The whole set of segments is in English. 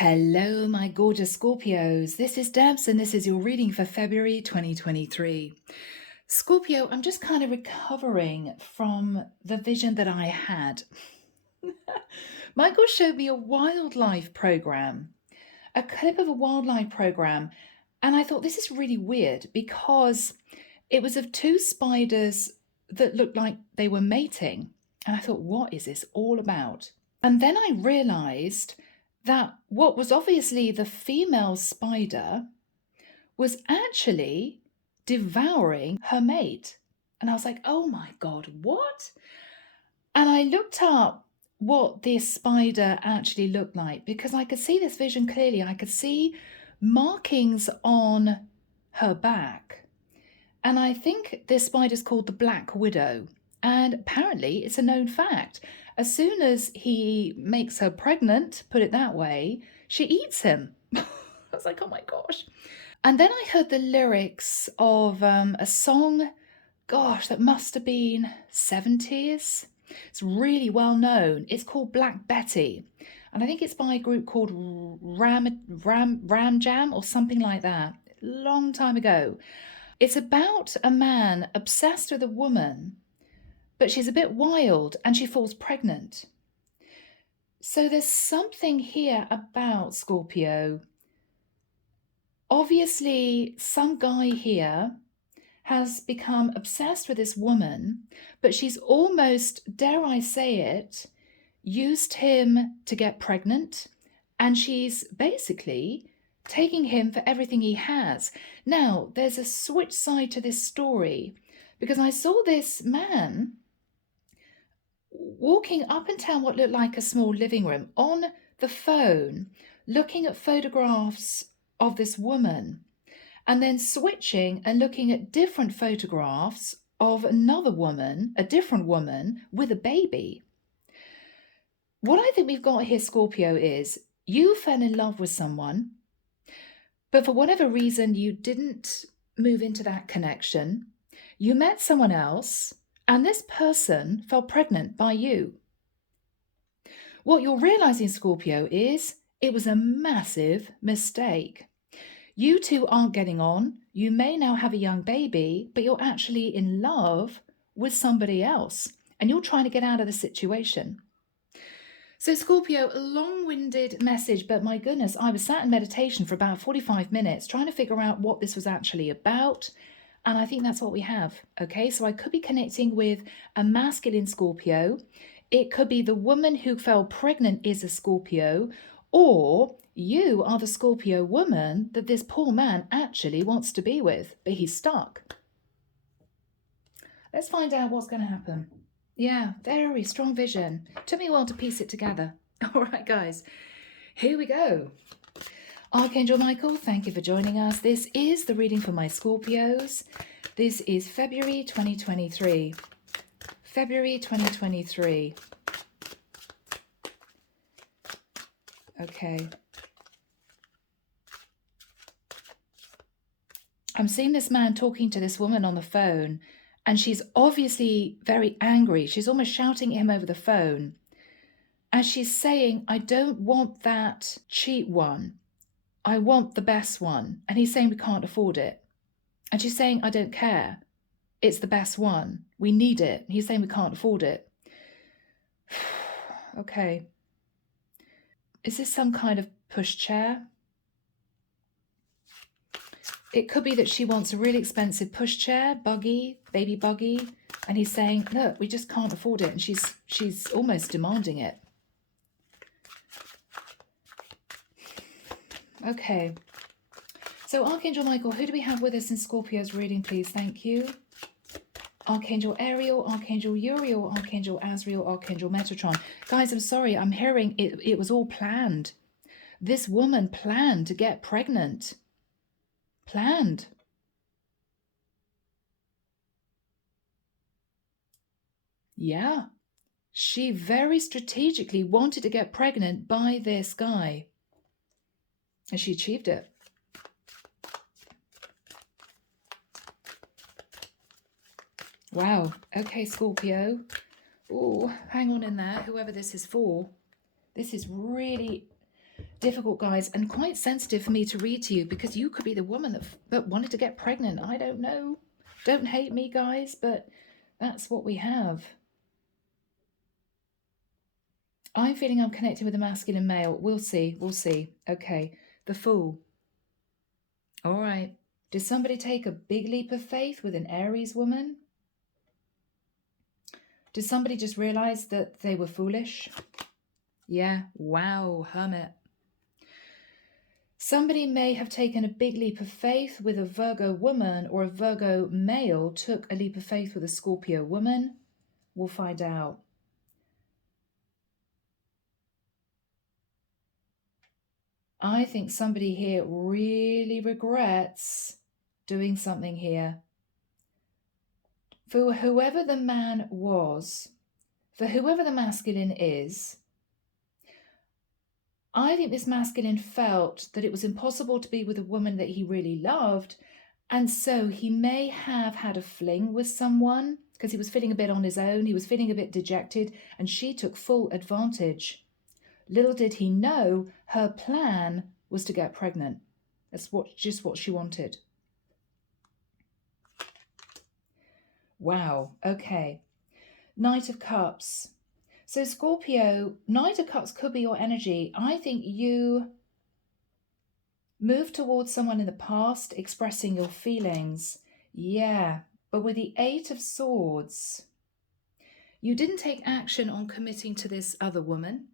Hello, my gorgeous Scorpios. This is Debs, and this is your reading for February 2023. Scorpio, I'm just kind of recovering from the vision that I had. Michael showed me a wildlife program, a clip of a wildlife program, and I thought this is really weird because it was of two spiders that looked like they were mating. And I thought, what is this all about? And then I realized that what was obviously the female spider was actually devouring her mate. And I was like, oh my God, what? And I looked up what this spider actually looked like because I could see this vision clearly. I could see markings on her back. And I think this spider's called the Black Widow. And apparently it's a known fact. As soon as he makes her pregnant, put it that way, she eats him. I was like, oh my gosh. And then I heard the lyrics of a song, gosh, that must have been 70s. It's really well known. It's called Black Betty. And I think it's by a group called Ram Jam or something like that. Long time ago. It's about a man obsessed with a woman, but she's a bit wild and she falls pregnant. So there's something here about Scorpio. Obviously, some guy here has become obsessed with this woman, but she's almost, dare I say it, used him to get pregnant, and she's basically taking him for everything he has. Now, there's a switch side to this story because I saw this man walking up and down what looked like a small living room on the phone, looking at photographs of this woman, and then switching and looking at different photographs of another woman, a different woman with a baby. What I think we've got here, Scorpio, is you fell in love with someone, but for whatever reason, you didn't move into that connection. You met someone else, and this person fell pregnant by you. What you're realizing, Scorpio, is it was a massive mistake. You two aren't getting on. You may now have a young baby, but you're actually in love with somebody else, and you're trying to get out of the situation. So Scorpio, a long-winded message, but my goodness, I was sat in meditation for about 45 minutes trying to figure out what this was actually about. And I think that's what we have. Okay, so I could be connecting with a masculine Scorpio. It could be the woman who fell pregnant is a Scorpio, or you are the Scorpio woman that this poor man actually wants to be with, but he's stuck. Let's find out what's going to happen. Yeah, very strong vision. Took me a while to piece it together. All right, guys, here we go. Archangel Michael, thank you for joining us. This is the reading for my Scorpios. This is February 2023. February 2023. Okay. I'm seeing this man talking to this woman on the phone, and she's obviously very angry. She's almost shouting at him over the phone. And she's saying, I don't want that cheap one. I want the best one. And he's saying we can't afford it. And she's saying, I don't care. It's the best one. We need it. And he's saying we can't afford it. Okay. Is this some kind of pushchair? It could be that she wants a really expensive pushchair, buggy, baby buggy, and he's saying, look, we just can't afford it. And she's almost demanding it. Okay. So Archangel Michael, who do we have with us in Scorpio's reading, please? Thank you. Archangel Ariel, Archangel Uriel, Archangel Azrael, Archangel Metatron. Guys, I'm sorry, I'm hearing it was all planned. This woman planned to get pregnant. Planned. Yeah. She very strategically wanted to get pregnant by this guy. And she achieved it. Wow. Okay, Scorpio. Oh, hang on in there, whoever this is for. This is really difficult, guys, and quite sensitive for me to read to you, because you could be the woman that wanted to get pregnant. I don't know. Don't hate me, guys, but that's what we have. I'm feeling I'm connecting with a masculine male. We'll see. We'll see. Okay. The Fool. All right. Did somebody take a big leap of faith with an Aries woman? Did somebody just realize that they were foolish? Yeah. Wow. Hermit. Somebody may have taken a big leap of faith with a Virgo woman, or a Virgo male took a leap of faith with a Scorpio woman. We'll find out. I think somebody here really regrets doing something here. For whoever the man was, for whoever the masculine is, I think this masculine felt that it was impossible to be with a woman that he really loved, and so he may have had a fling with someone because he was feeling a bit on his own, he was feeling a bit dejected, and she took full advantage. Little did he know her plan was to get pregnant. That's just what she wanted. Wow, okay. Knight of Cups. So Scorpio, Knight of Cups could be your energy. I think you moved towards someone in the past, expressing your feelings. Yeah, but with the Eight of Swords, you didn't take action on committing to this other woman.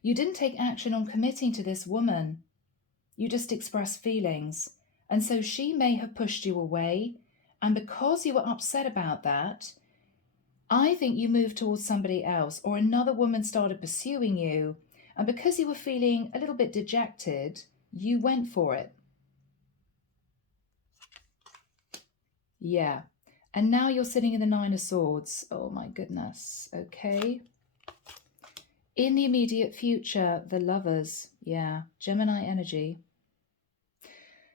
You didn't take action on committing to this woman. You just expressed feelings. And so she may have pushed you away. And because you were upset about that, I think you moved towards somebody else, or another woman started pursuing you. And because you were feeling a little bit dejected, you went for it. Yeah. And now you're sitting in the Nine of Swords. Oh my goodness. Okay. In the immediate future, the Lovers. Yeah. Gemini energy.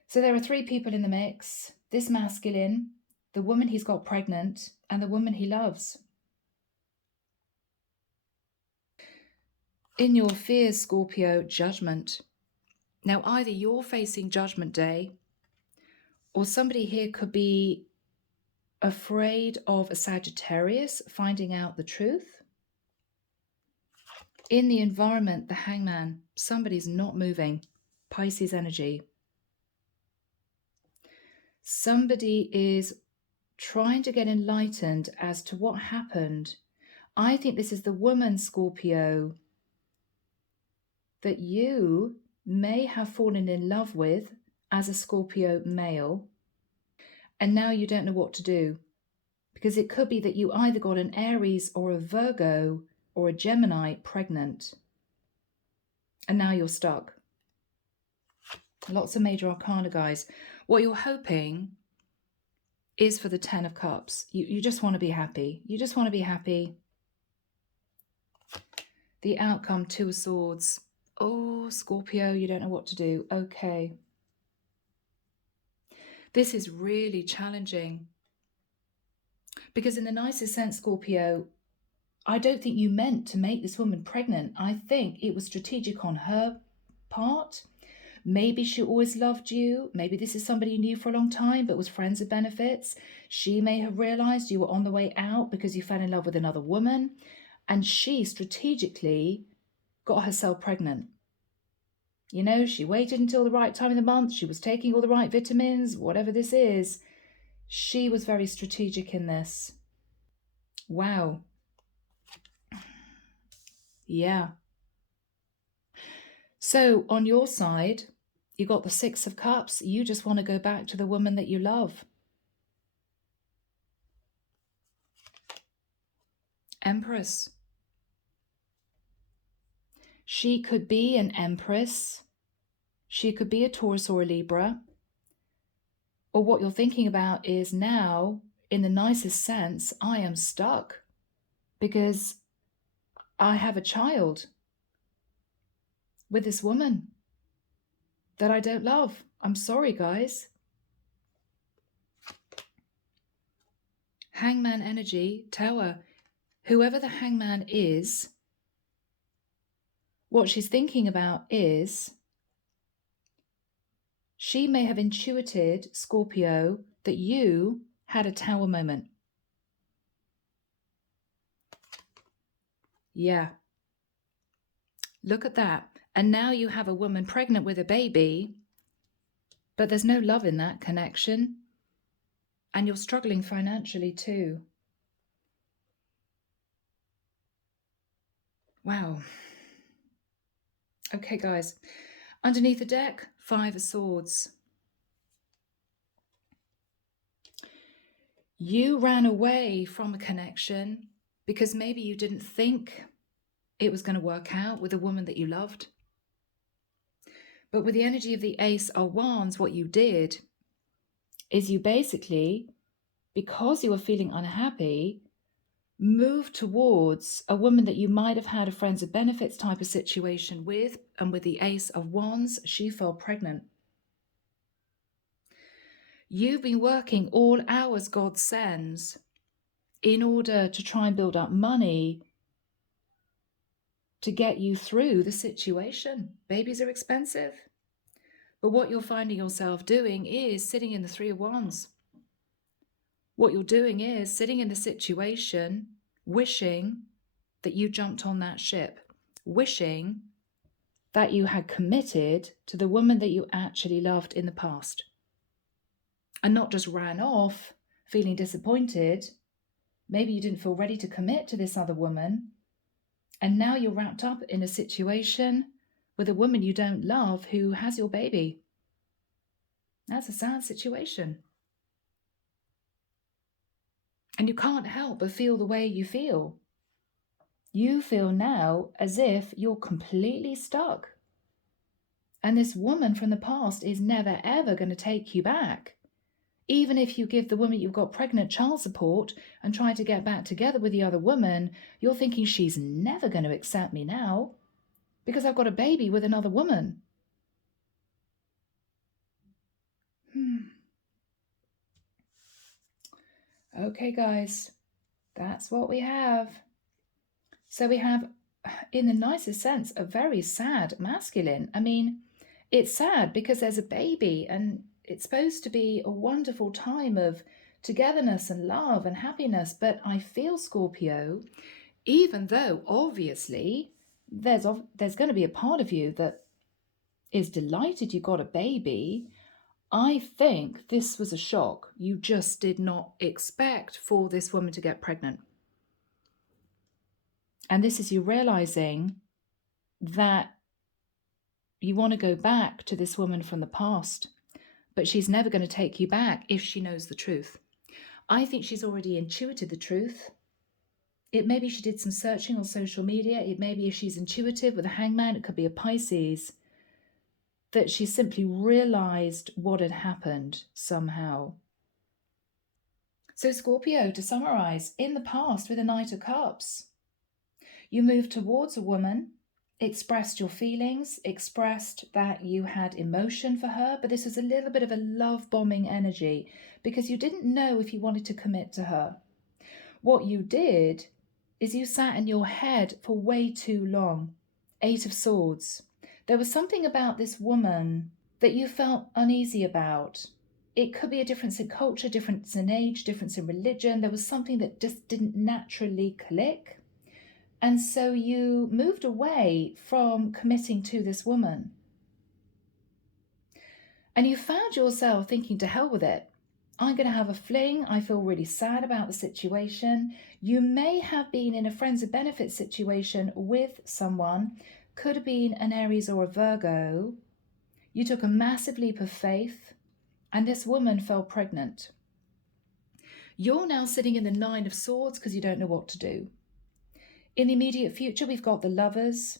So there are three people in the mix. This masculine, the woman he's got pregnant, and the woman he loves. In your fears, Scorpio, Judgment. Now, either you're facing Judgment Day, or somebody here could be afraid of a Sagittarius finding out the truth. In the environment, the Hangman, somebody's not moving. Pisces energy. Somebody is trying to get enlightened as to what happened. I think this is the woman, Scorpio, that you may have fallen in love with as a Scorpio male, and now you don't know what to do, because it could be that you either got an Aries or a Virgo or a Gemini pregnant, and now you're stuck. Lots of major arcana, guys. What you're hoping is for the Ten of Cups. You just want to be happy. You just want to be happy. The outcome, Two of Swords. Oh, Scorpio, you don't know what to do. Okay. This is really challenging. Because in the nicest sense, Scorpio, I don't think you meant to make this woman pregnant. I think it was strategic on her part. Maybe she always loved you. Maybe this is somebody you knew for a long time but was friends with benefits. She may have realized you were on the way out because you fell in love with another woman. And she strategically got herself pregnant. You know, she waited until the right time in the month. She was taking all the right vitamins, whatever this is. She was very strategic in this. Wow. Yeah. So on your side, you got the Six of Cups. You just want to go back to the woman that you love. Empress. She could be an Empress. She could be a Taurus or a Libra. Or what you're thinking about is, now, in the nicest sense, I am stuck because I have a child with this woman that I don't love. I'm sorry, guys. Hangman energy, Tower. Whoever the Hangman is, What she's thinking about is she may have intuited, Scorpio, that you had a tower moment. Yeah. Look at that. And now you have a woman pregnant with a baby, but there's no love in that connection. And you're struggling financially too. Wow. Okay, guys. Underneath the deck, 5 of Swords. You ran away from a connection because maybe you didn't think it was going to work out with a woman that you loved. But with the energy of the Ace of Wands, what you did is you basically, because you were feeling unhappy, moved towards a woman that you might have had a friends of benefits type of situation with, and with the Ace of Wands, she fell pregnant. You've been working all hours God sends in order to try and build up money to get you through the situation. Babies are expensive. But what you're finding yourself doing is sitting in the 3 of Wands. What you're doing is sitting in the situation, wishing that you jumped on that ship, wishing that you had committed to the woman that you actually loved in the past, and not just ran off feeling disappointed. Maybe you didn't feel ready to commit to this other woman, and now you're wrapped up in a situation with a woman you don't love who has your baby. That's a sad situation. And you can't help but feel the way you feel. You feel now as if you're completely stuck. And this woman from the past is never, ever going to take you back. Even if you give the woman you've got pregnant child support and try to get back together with the other woman, you're thinking she's never going to accept me now because I've got a baby with another woman. Okay, guys, that's what we have. So we have, in the nicest sense, a very sad masculine. I mean, it's sad because there's a baby and it's supposed to be a wonderful time of togetherness and love and happiness. But I feel, Scorpio, even though obviously there's going to be a part of you that is delighted you got a baby, I think this was a shock. You just did not expect for this woman to get pregnant. And this is you realizing that you want to go back to this woman from the past, but she's never going to take you back if she knows the truth. I think she's already intuited the truth. It maybe she did some searching on social media. It maybe if she's intuitive with a hangman, it could be a Pisces, that she simply realized what had happened somehow. So Scorpio, to summarize, in the past with the Knight of Cups, you moved towards a woman, expressed your feelings, expressed that you had emotion for her, but this was a little bit of a love bombing energy because you didn't know if you wanted to commit to her. What you did is you sat in your head for way too long. 8 of Swords. There was something about this woman that you felt uneasy about. It could be a difference in culture, difference in age, difference in religion. There was something that just didn't naturally click. And so you moved away from committing to this woman. And you found yourself thinking, to hell with it. I'm going to have a fling. I feel really sad about the situation. You may have been in a friends of benefits situation with someone, could have been an Aries or a Virgo. You took a massive leap of faith, and this woman fell pregnant. You're now sitting in the 9 of Swords because you don't know what to do. In the immediate future, we've got the Lovers.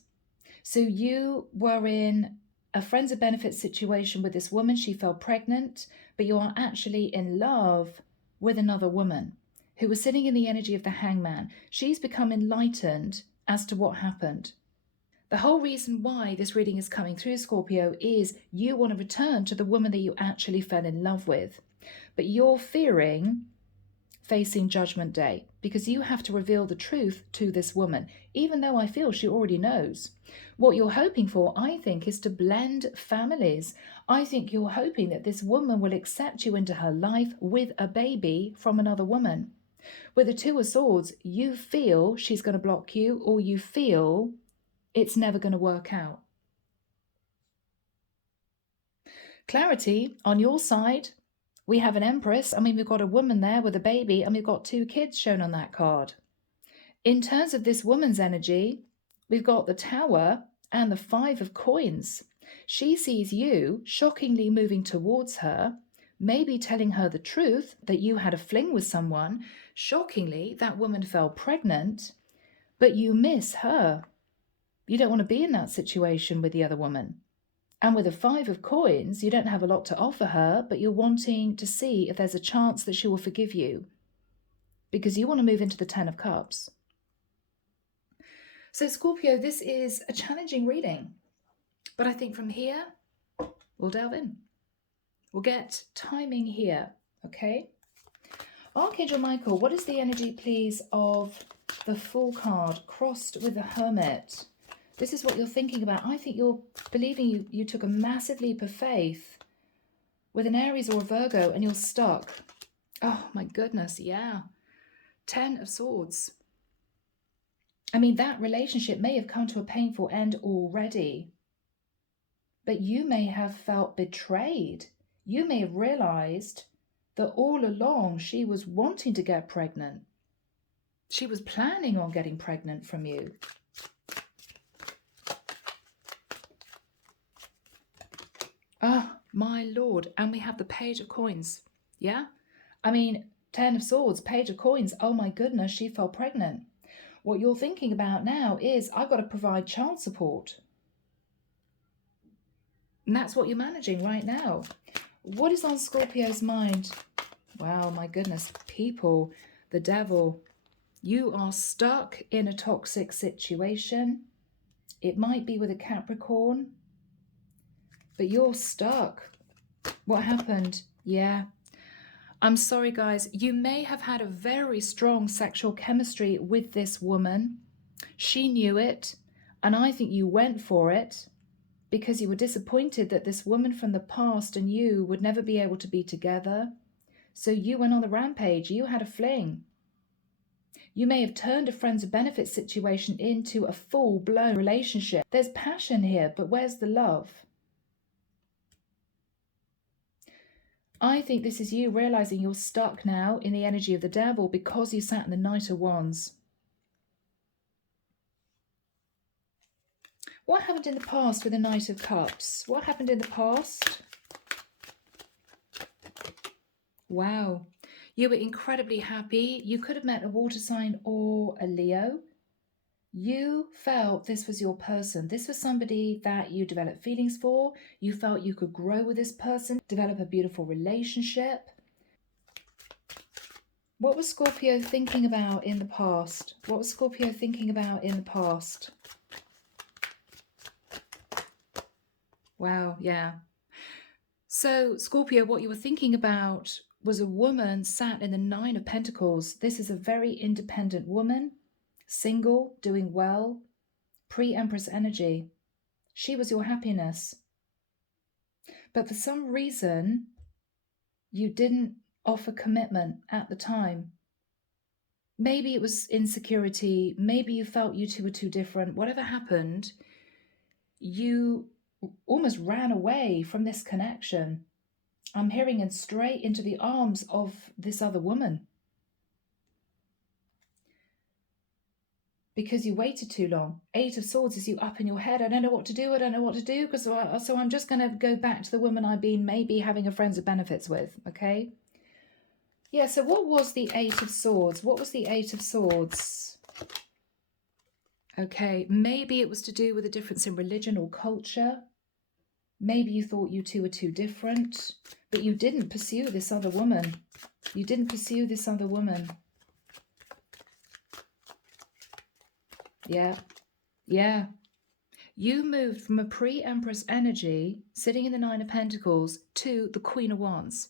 So you were in a friends of benefits situation with this woman. She fell pregnant, but you are actually in love with another woman who was sitting in the energy of the hangman. She's become enlightened as to what happened. The whole reason why this reading is coming through, Scorpio, is you want to return to the woman that you actually fell in love with, but you're fearing facing Judgment Day. because you have to reveal the truth to this woman, even though I feel she already knows. What you're hoping for, I think, is to blend families. I think you're hoping that this woman will accept you into her life with a baby from another woman. With the Two of Swords, you feel she's going to block you, or you feel it's never going to work out. Clarity, on your side, we have an Empress. I mean, we've got a woman there with a baby, and we've got 2 kids shown on that card. In terms of this woman's energy, we've got the Tower and the 5 of Coins. She sees you shockingly moving towards her, maybe telling her the truth that you had a fling with someone. Shockingly, that woman fell pregnant, but you miss her. You don't want to be in that situation with the other woman. And with the 5 of Coins, you don't have a lot to offer her, but you're wanting to see if there's a chance that she will forgive you, because you want to move into the 10 of Cups. So Scorpio, this is a challenging reading, but I think from here, we'll delve in. We'll get timing here, okay? Archangel Michael, what is the energy, please, of the Fool card crossed with the Hermit? This is what you're thinking about. I think you're believing you took a massive leap of faith with an Aries or a Virgo and you're stuck. Oh my goodness, yeah. 10 of Swords. I mean, that relationship may have come to a painful end already, but you may have felt betrayed. You may have realized that all along she was wanting to get pregnant. She was planning on getting pregnant from you. Oh, my Lord. And we have the Page of Coins. Yeah? I mean, 10 of Swords, Page of Coins. Oh my goodness, she fell pregnant. What you're thinking about now is, I've got to provide child support. And that's what you're managing right now. What is on Scorpio's mind? Wow, my goodness. People, the Devil. You are stuck in a toxic situation. It might be with a Capricorn, but you're stuck. What happened? Yeah. I'm sorry, guys. You may have had a very strong sexual chemistry with this woman. She knew it, and I think you went for it because you were disappointed that this woman from the past and you would never be able to be together. So you went on the rampage. You had a fling. You may have turned a friends of benefits situation into a full-blown relationship. There's passion here, but where's the love? I think this is you realizing you're stuck now in the energy of the Devil because you sat in the Knight of Wands. What happened in the past with the Knight of Cups? What happened in the past? Wow. You were incredibly happy. You could have met a water sign or a Leo. You felt this was your person. This was somebody that you developed feelings for. You felt you could grow with this person, develop a beautiful relationship. What was Scorpio thinking about in the past? What was Scorpio thinking about in the past? Wow, yeah. So, Scorpio, what you were thinking about was a woman sat in the 9 of Pentacles. This is a very independent woman. Single, doing well, pre-Empress energy. She was your happiness. But for some reason, you didn't offer commitment at the time. Maybe it was insecurity. Maybe you felt you two were too different. Whatever happened, you almost ran away from this connection. I'm hearing in straight into the arms of this other woman. Because you waited too long. 8 of Swords is you up in your head. I don't know what to do. I don't know what to do. So I'm just going to go back to the woman I've been maybe having a friends of benefits with. Okay. Yeah. So what was the 8 of Swords? What was the 8 of Swords? Okay. Maybe it was to do with a difference in religion or culture. Maybe you thought you two were too different, but you didn't pursue this other woman. You didn't pursue this other woman. Yeah, yeah. You moved from a pre-Empress energy, sitting in the 9 of Pentacles, to the Queen of Wands.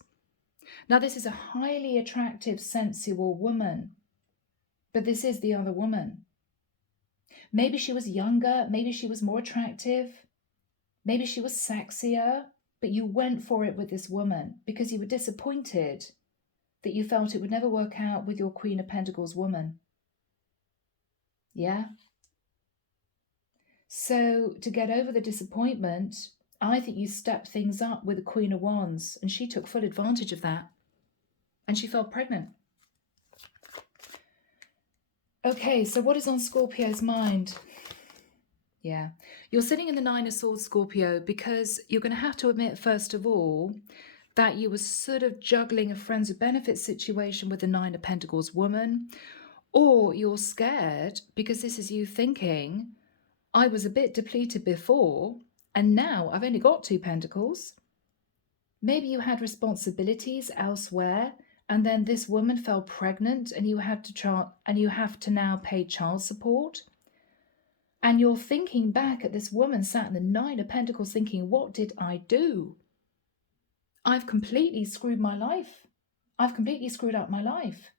Now, this is a highly attractive, sensual woman. But this is the other woman. Maybe she was younger, maybe she was more attractive, maybe she was sexier, but you went for it with this woman because you were disappointed that you felt it would never work out with your Queen of Pentacles woman. Yeah? So to get over the disappointment, I think you stepped things up with the Queen of Wands, and she took full advantage of that. And she fell pregnant. Okay, so what is on Scorpio's mind? Yeah, you're sitting in the Nine of Swords, Scorpio, because you're going to have to admit, first of all, that you were sort of juggling a friends with benefits situation with the Nine of Pentacles woman, or you're scared because this is you thinking, I was a bit depleted before, and now I've only got 2 pentacles. Maybe you had responsibilities elsewhere, and then this woman fell pregnant, and you have to now pay child support. And you're thinking back at this woman sat in the Nine of Pentacles thinking, what did I do? I've completely screwed my life. I've completely screwed up my life.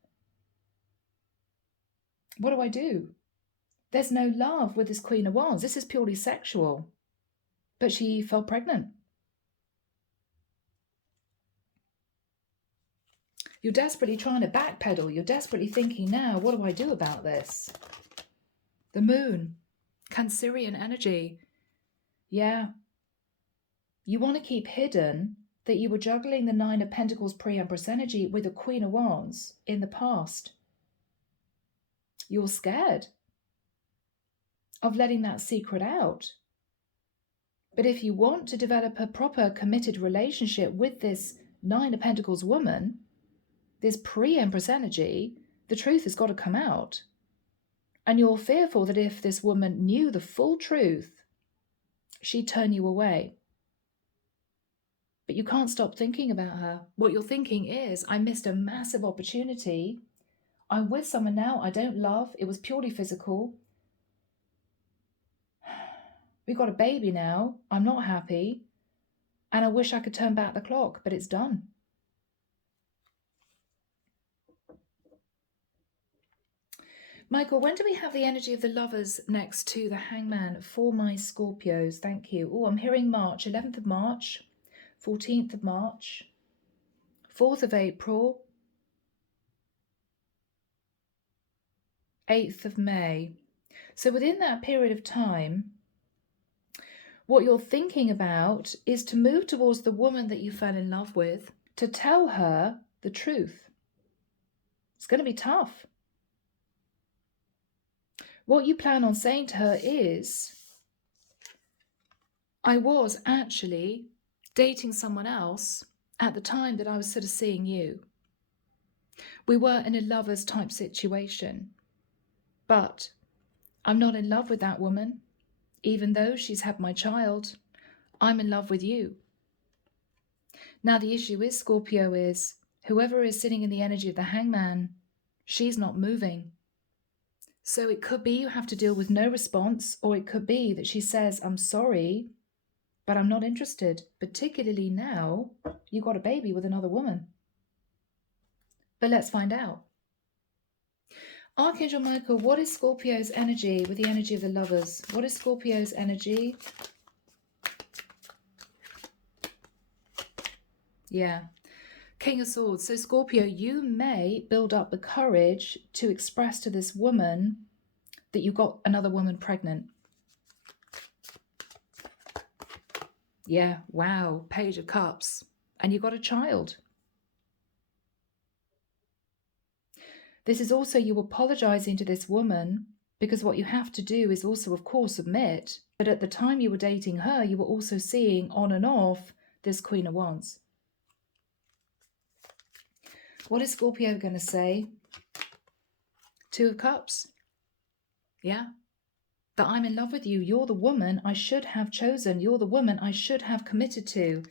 What do I do? There's no love with this Queen of Wands. This is purely sexual. But she fell pregnant. You're desperately trying to backpedal. You're desperately thinking now, what do I do about this? The moon, Cancerian energy. Yeah. You want to keep hidden that you were juggling the Nine of Pentacles pre-Empress energy with the Queen of Wands in the past. You're scared of letting that secret out. But if you want to develop a proper committed relationship with this Nine of Pentacles woman, this pre-Empress energy, the truth has got to come out. And you're fearful that if this woman knew the full truth, she'd turn you away. But you can't stop thinking about her. What you're thinking is, I missed a massive opportunity. I'm with someone now I don't love. It was purely physical. We've got a baby now. I'm not happy. And I wish I could turn back the clock, but it's done. Michael, when do we have the energy of the Lovers next to the Hangman for my Scorpios? Thank you. Oh, I'm hearing March, 11th of March, 14th of March, 4th of April, 8th of May. So within that period of time, what you're thinking about is to move towards the woman that you fell in love with, to tell her the truth. It's going to be tough. What you plan on saying to her is, I was actually dating someone else at the time that I was sort of seeing you. We were in a lovers type situation, but I'm not in love with that woman. Even though she's had my child, I'm in love with you. Now the issue is, Scorpio, is whoever is sitting in the energy of the Hangman, she's not moving. So it could be you have to deal with no response, or it could be that she says, I'm sorry, but I'm not interested, particularly now you got a baby with another woman. But let's find out. Archangel Michael, what is Scorpio's energy with the energy of the Lovers? What is Scorpio's energy? Yeah. King of Swords. So Scorpio, you may build up the courage to express to this woman that you got another woman pregnant. Yeah, wow. Page of Cups. And you got a child. This is also you apologizing to this woman, because what you have to do is also, of course, admit that at the time you were dating her, you were also seeing on and off this Queen of Wands. What is Scorpio going to say? Two of Cups. Yeah. That I'm in love with you. You're the woman I should have chosen. You're the woman I should have committed to.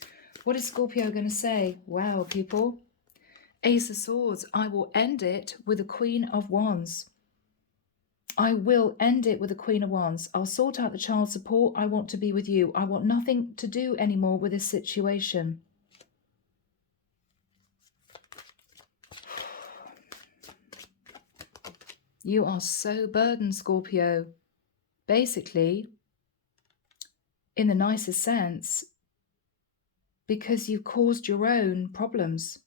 What is Scorpio going to say? Wow, people. Ace of Swords. I will end it with the Queen of Wands. I will end it with the Queen of Wands. I'll sort out the child support. I want to be with you. I want nothing to do anymore with this situation. You are so burdened, Scorpio. Basically, in the nicest sense, because you caused your own problems.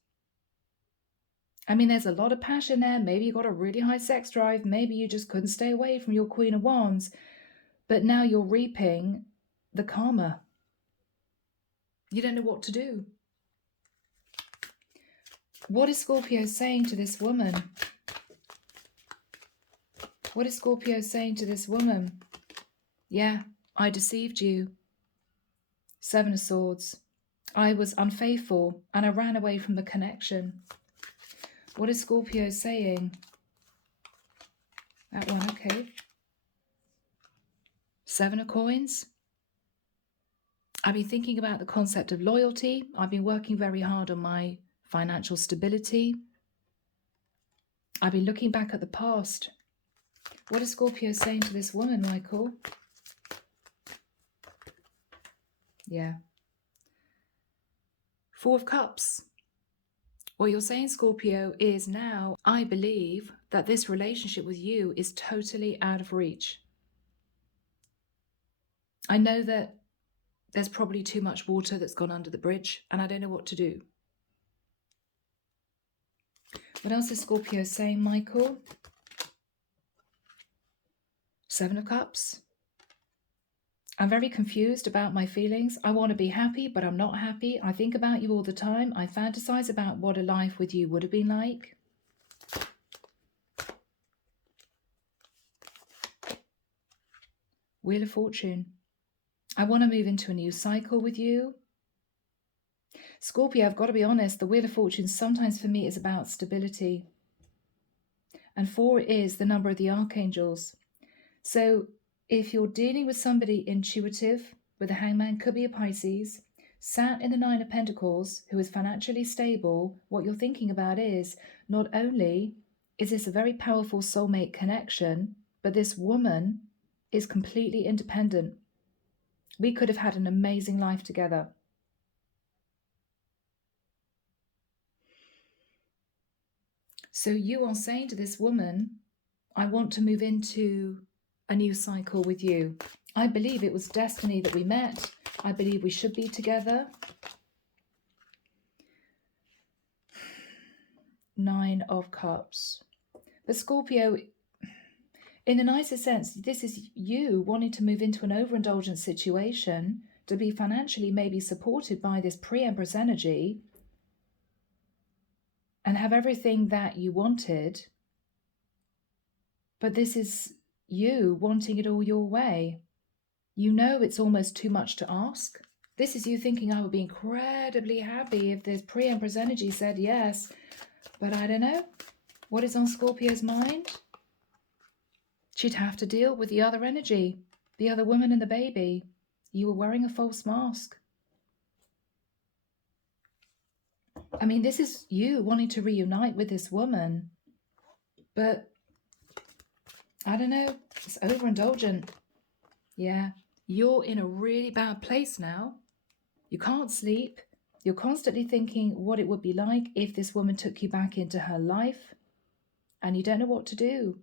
I mean, there's a lot of passion there. Maybe you got a really high sex drive. Maybe you just couldn't stay away from your Queen of Wands. But now you're reaping the karma. You don't know what to do. What is Scorpio saying to this woman? What is Scorpio saying to this woman? Yeah, I deceived you. Seven of Swords. I was unfaithful and I ran away from the connection. What is Scorpio saying? That one, okay. Seven of Coins. I've been thinking about the concept of loyalty. I've been working very hard on my financial stability. I've been looking back at the past. What is Scorpio saying to this woman, Michael? Yeah. Four of Cups. What you're saying, Scorpio, is now I believe that this relationship with you is totally out of reach. I know that there's probably too much water that's gone under the bridge and I don't know what to do. What else is Scorpio saying, Michael? Seven of Cups. I'm very confused about my feelings. I want to be happy, but I'm not happy. I think about you all the time. I fantasize about what a life with you would have been like. Wheel of Fortune. I want to move into a new cycle with you. Scorpio, I've got to be honest, the Wheel of Fortune sometimes for me is about stability. And 4 is the number of the archangels. So if you're dealing with somebody intuitive, with a Hangman, could be a Pisces, sat in the 9 of Pentacles, who is financially stable, what you're thinking about is not only is this a very powerful soulmate connection, but this woman is completely independent. We could have had an amazing life together. So you are saying to this woman, I want to move into a new cycle with you. I believe it was destiny that we met. I believe we should be together. 9 of Cups. But Scorpio, in the nicest sense, this is you wanting to move into an overindulgent situation, to be financially maybe supported by this pre-Empress energy and have everything that you wanted. But this is you wanting it all your way. You know it's almost too much to ask. This is you thinking I would be incredibly happy if this pre-Empress energy said yes. But I don't know. What is on Scorpio's mind? She'd have to deal with the other energy, the other woman and the baby. You were wearing a false mask. I mean, this is you wanting to reunite with this woman. But I don't know. It's overindulgent. Yeah. You're in a really bad place now. You can't sleep. You're constantly thinking what it would be like if this woman took you back into her life. And you don't know what to do.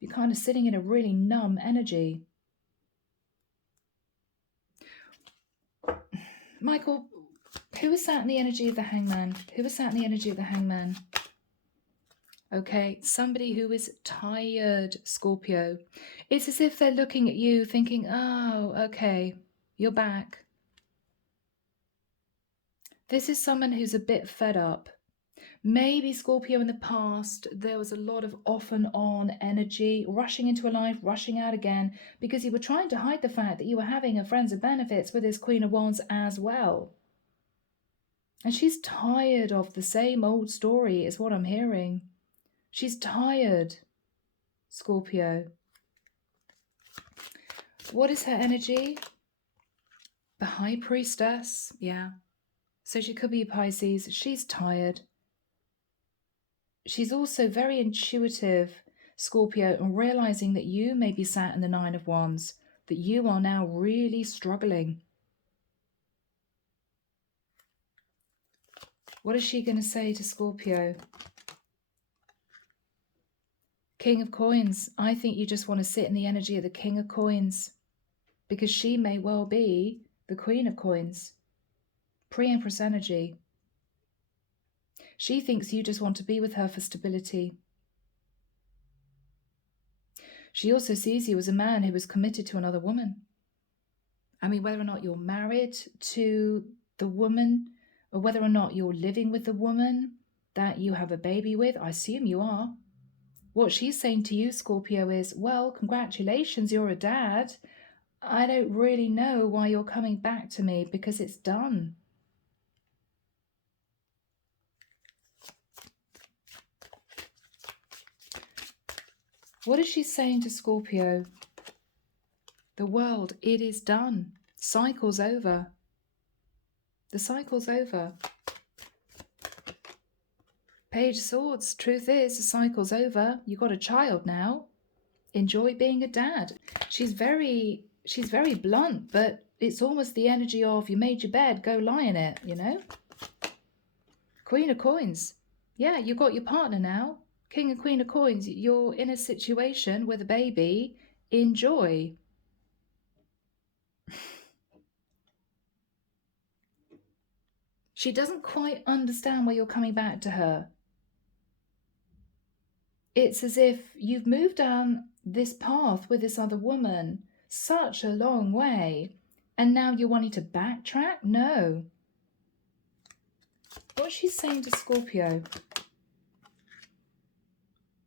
You're kind of sitting in a really numb energy. Michael, who is sat in the energy of the Hangman? Who is sat in the energy of the Hangman? Okay, somebody who is tired, Scorpio. It's as if they're looking at you thinking, oh, okay, you're back. This is someone who's a bit fed up. Maybe Scorpio in the past, there was a lot of off and on energy, rushing into a life, rushing out again, because you were trying to hide the fact that you were having a friends of benefits with this Queen of Wands as well. And she's tired of the same old story is what I'm hearing. She's tired, Scorpio. What is her energy? The High Priestess, yeah. So she could be Pisces. She's tired. She's also very intuitive, Scorpio, and realizing that you may be sat in the 9 of Wands, that you are now really struggling. What is she going to say to Scorpio? King of Coins. I think you just want to sit in the energy of the King of Coins, because she may well be the Queen of Coins. Pre-Empress energy. She thinks you just want to be with her for stability. She also sees you as a man who is committed to another woman. I mean, whether or not you're married to the woman, or whether or not you're living with the woman that you have a baby with, I assume you are. What she's saying to you, Scorpio, is, well, congratulations, you're a dad. I don't really know why you're coming back to me, because it's done. What is she saying to Scorpio? The world, it is done. Cycle's over. The cycle's over. Page of Swords. Truth is, the cycle's over. You got a child now. Enjoy being a dad. She's very blunt, but it's almost the energy of, you made your bed, go lie in it, you know? Queen of Coins. Yeah, you got your partner now. King and Queen of Coins. You're in a situation with a baby. Enjoy. She doesn't quite understand why you're coming back to her. It's as if you've moved down this path with this other woman such a long way, and now you're wanting to backtrack? No. What's she saying to Scorpio?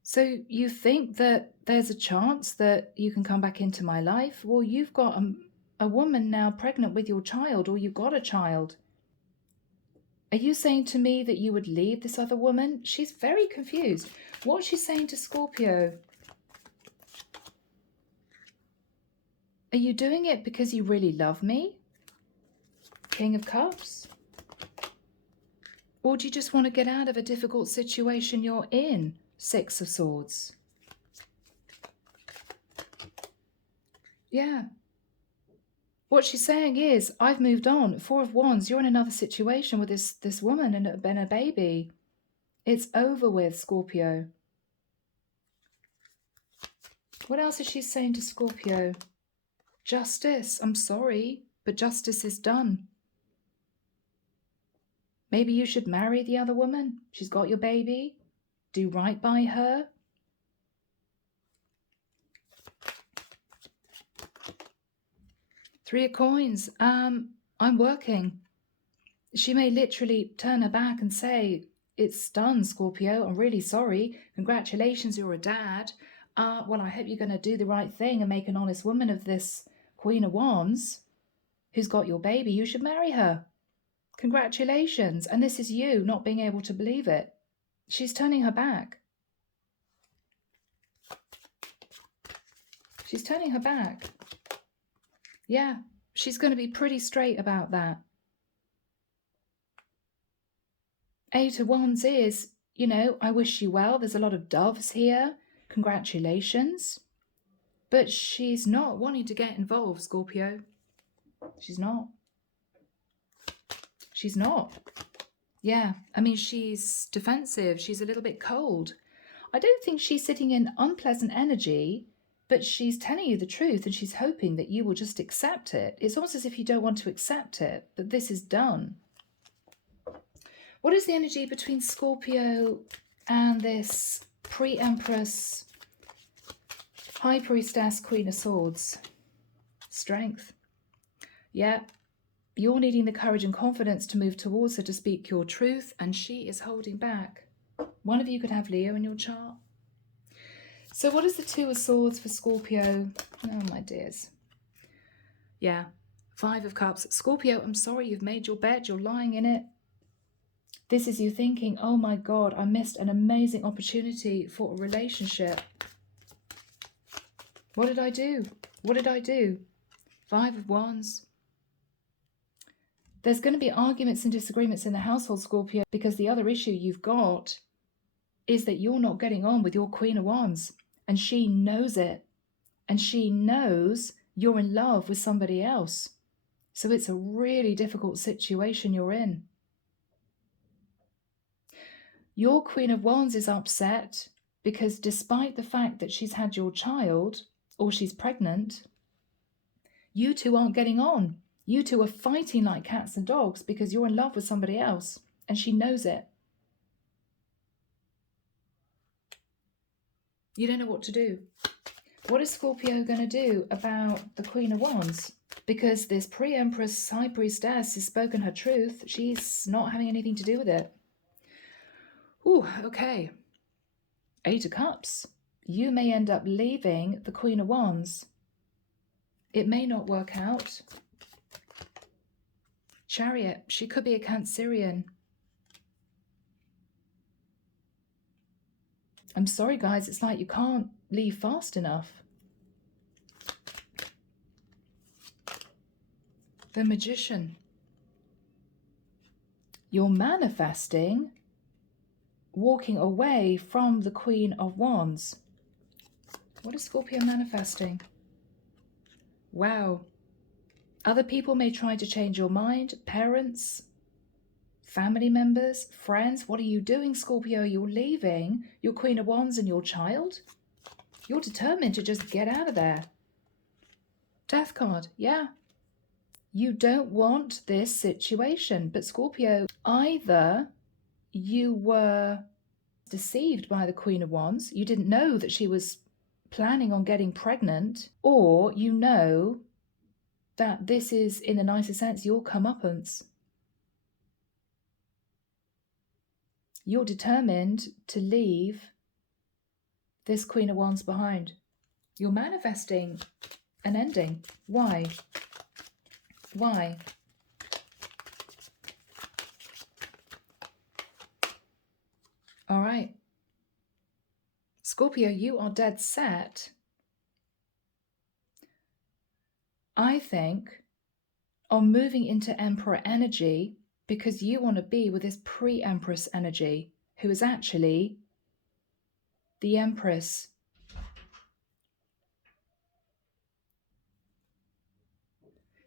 So you think that there's a chance that you can come back into my life? Well, you've got a woman now pregnant with your child, or you've got a child. Are you saying to me that you would leave this other woman? She's very confused. What's she saying to Scorpio? Are you doing it because you really love me? King of Cups? Or do you just want to get out of a difficult situation you're in? Six of Swords. Yeah. What she's saying is, I've moved on. Four of Wands, you're in another situation with this woman and a baby. It's over with, Scorpio. What else is she saying to Scorpio? Justice. I'm sorry, but justice is done. Maybe you should marry the other woman. She's got your baby. Do right by her. Three of Coins. I'm working. She may literally turn her back and say, it's done, Scorpio. I'm really sorry. Congratulations, you're a dad. Well, I hope you're going to do the right thing and make an honest woman of this Queen of Wands who's got your baby. You should marry her. Congratulations. And this is you not being able to believe it. She's turning her back. She's turning her back. Yeah, she's going to be pretty straight about that. Eight of Wands is, you know, I wish you well. There's a lot of doves here. Congratulations. But she's not wanting to get involved, Scorpio. She's not. She's not. Yeah, I mean, she's defensive. She's a little bit cold. I don't think she's sitting in unpleasant energy, but she's telling you the truth and she's hoping that you will just accept it. It's almost as if you don't want to accept it, but this is done. What is the energy between Scorpio and this pre-Empress, High Priestess, Queen of Swords? Strength. Yeah, you're needing the courage and confidence to move towards her to speak your truth, and she is holding back. One of you could have Leo in your chart. So what is the Two of Swords for Scorpio? Oh, my dears. Yeah, Five of Cups. Scorpio, I'm sorry, you've made your bed, you're lying in it. This is you thinking, oh my God, I missed an amazing opportunity for a relationship. What did I do? What did I do? Five of Wands. There's going to be arguments and disagreements in the household, Scorpio, because the other issue you've got is that you're not getting on with your Queen of Wands. And she knows it. And she knows you're in love with somebody else. So it's a really difficult situation you're in. Your Queen of Wands is upset Because despite the fact that she's had your child or she's pregnant, you two aren't getting on. You two are fighting like cats and dogs because you're in love with somebody else and she knows it. You don't know what to do. What is Scorpio going to do about the Queen of Wands? Because this pre-empress high priestess has spoken her truth. She's not having anything to do with it. Ooh, okay. 8 of Cups. You may end up leaving the Queen of Wands. It may not work out. Chariot. She could be a Cancerian. I'm sorry, guys. It's like you can't leave fast enough. The Magician. You're manifesting walking away from the Queen of Wands. What is Scorpio manifesting? Wow. Other people may try to change your mind. Parents, family members, friends. What are you doing, Scorpio? You're leaving your Queen of Wands and your child? You're determined to just get out of there. Death card. Yeah. You don't want this situation. But Scorpio, either you were deceived by the Queen of Wands, you didn't know that she was planning on getting pregnant, or you know that this is, in the nicest sense, your comeuppance. You're determined to leave this Queen of Wands behind. You're manifesting an ending. Why? Why? All right. Scorpio, you are dead set, I think, on moving into Emperor energy because you want to be with this pre-Empress energy who is actually the Empress.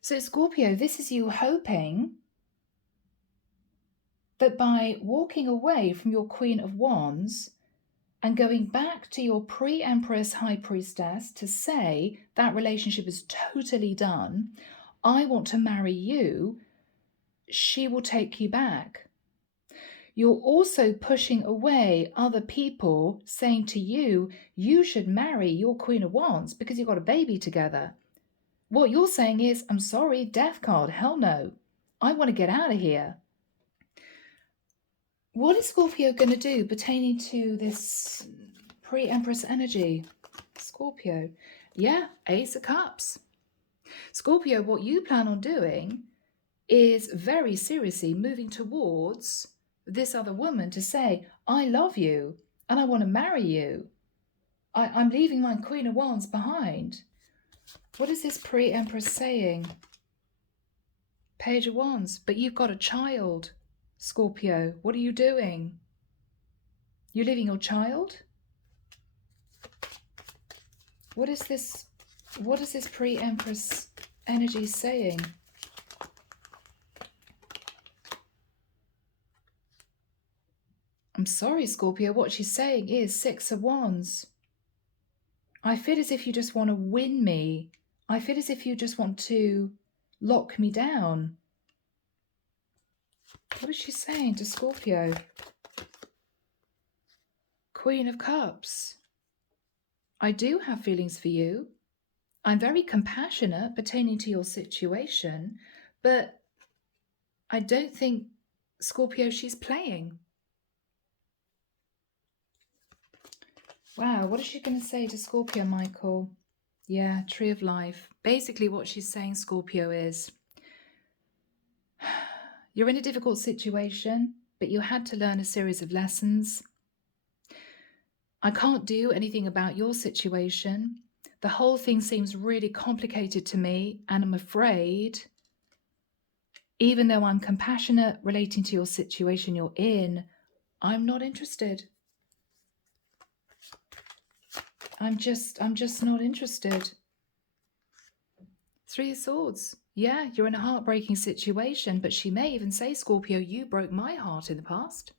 So Scorpio, this is you hoping that by walking away from your Queen of Wands and going back to your pre-Empress High Priestess to say that relationship is totally done, I want to marry you, she will take you back. You're also pushing away other people saying to you, you should marry your Queen of Wands because you've got a baby together. What you're saying is, I'm sorry, death card, hell no. I want to get out of here. What is Scorpio going to do pertaining to this pre-Empress energy? Scorpio. Yeah, Ace of Cups. Scorpio, what you plan on doing is very seriously moving towards this other woman to say, I love you and I want to marry you. I'm leaving my Queen of Wands behind. What is this pre-Empress saying? Page of Wands. But you've got a child, Scorpio. What are you doing? You're leaving your child? What is this pre-Empress energy saying? I'm sorry, Scorpio. What she's saying is 6 of Wands. I feel as if you just want to win me. I feel as if you just want to lock me down. What is she saying to Scorpio? Queen of Cups. I do have feelings for you. I'm very compassionate pertaining to your situation, but I don't think, Scorpio, she's playing. Wow, what is she going to say to Scorpio, Michael? Yeah, Tree of Life. Basically what she's saying, Scorpio, is you're in a difficult situation, but you had to learn a series of lessons. I can't do anything about your situation. The whole thing seems really complicated to me, and I'm afraid, even though I'm compassionate relating to your situation you're in, I'm not interested. I'm just not interested. 3 of Swords. Yeah, you're in a heartbreaking situation, but she may even say, Scorpio, you broke my heart in the past.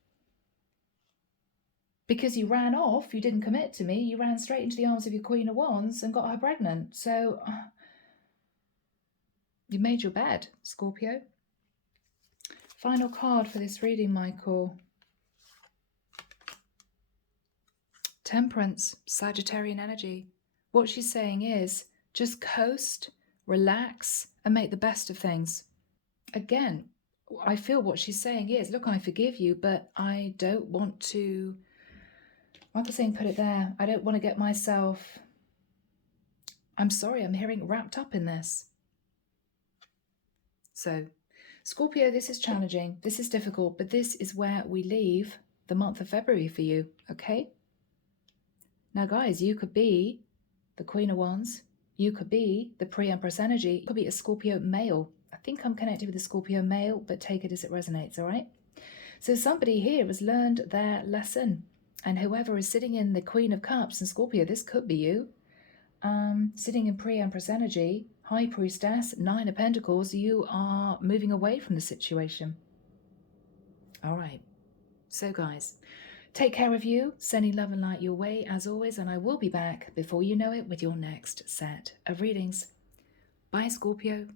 Because you ran off, you didn't commit to me, you ran straight into the arms of your Queen of Wands and got her pregnant. So you made your bed, Scorpio. Final card for this reading, Michael. Temperance, Sagittarian energy. What she's saying is just coast, relax, and make the best of things. Again, I feel what she's saying is, look, I forgive you, but I don't want to, Michael's saying put it there, I don't want to get myself, I'm sorry, I'm hearing wrapped up in this. So, Scorpio, this is challenging, this is difficult, but this is where we leave the month of February for you, okay? Now, guys, you could be the Queen of Wands, you could be the pre-Empress energy, you could be a Scorpio male. I think I'm connected with the Scorpio male, but take it as it resonates, all right? So somebody here has learned their lesson, and whoever is sitting in the Queen of Cups and Scorpio, this could be you, sitting in pre-Empress energy, High Priestess, Nine of Pentacles, you are moving away from the situation. All right. So guys, take care of you, sending love and light your way as always, and I will be back before you know it with your next set of readings. Bye, Scorpio.